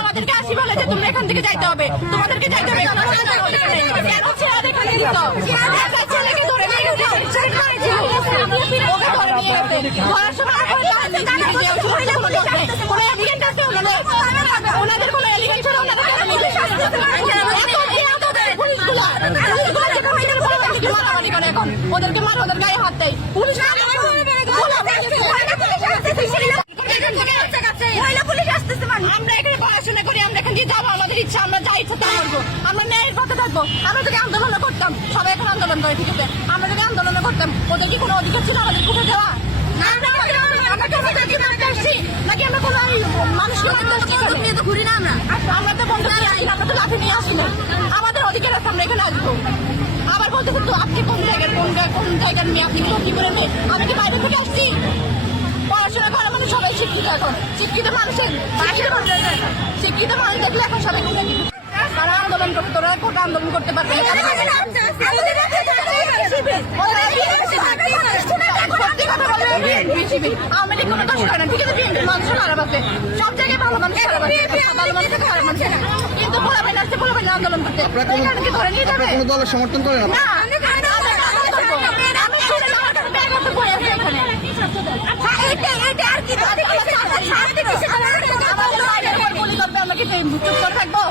আমাদেরকে আসি বলে যে তোমরা এখান থেকে যাইতে হবে, তোমাদেরকে যাইতে হবে। ছেলেকে ধরে নিয়ে গেছে, ওনাদের কোনো এলিগেশন ওদেরকে মার, ওদের গায়ে হাত দেয় পুলিশ। আমরা এখানে পড়াশোনা করি, আমরা এখান দিয়ে যাবো, আমাদের ইচ্ছা, আমরা যা ইচ্ছা তা করবো, আমরা ন্যায়ের পথে থাকবো। আমরা যদি আন্দোলন করতাম, সবাই এখন আন্দোলন করে, ঠিক আছে, আমরা যদি আন্দোলন করতাম, ওদের কি কোনো অধিকার ছিল আমাদের ঘুরে দেওয়া? নাকি আমরা কোনো মানুষকে ঘুরি না? আমরা তো বন্ধ করে আসি, আমরা তো লাঠি নিয়ে আসি না। আমাদের অধিকার আছে, আমরা এখানে আসবো। আবার বলতেছেন তো আপনি কোন জায়গার মেয়ে, আপনি কি করে মেয়ে? আমি কি বাইরে থেকে আসছি? পড়াশোনা করা মানে সবাই শিক্ষিত, এখন শিক্ষিত মানুষের শিক্ষিত মানুষ দেখলে এখন সবাই তারা আন্দোলন করবে, তোরা কোটা আন্দোলন করতে পারবে। আওয়ামী লীগ কোনো দোষ করে না, ঠিক আছে, মানুষের খারাপ আছে, সব জায়গায় ভালো মানুষ খারাপ আছে, ভালো মানুষ থেকে খারাপ মানুষ, কিন্তু পোলাবেন আসছে, পোলাবেন আন্দোলন করতে ধরে নিয়ে যাবে। কোনো দলের সমর্থন করে না? আমরা কি চুপ করে থাকবো?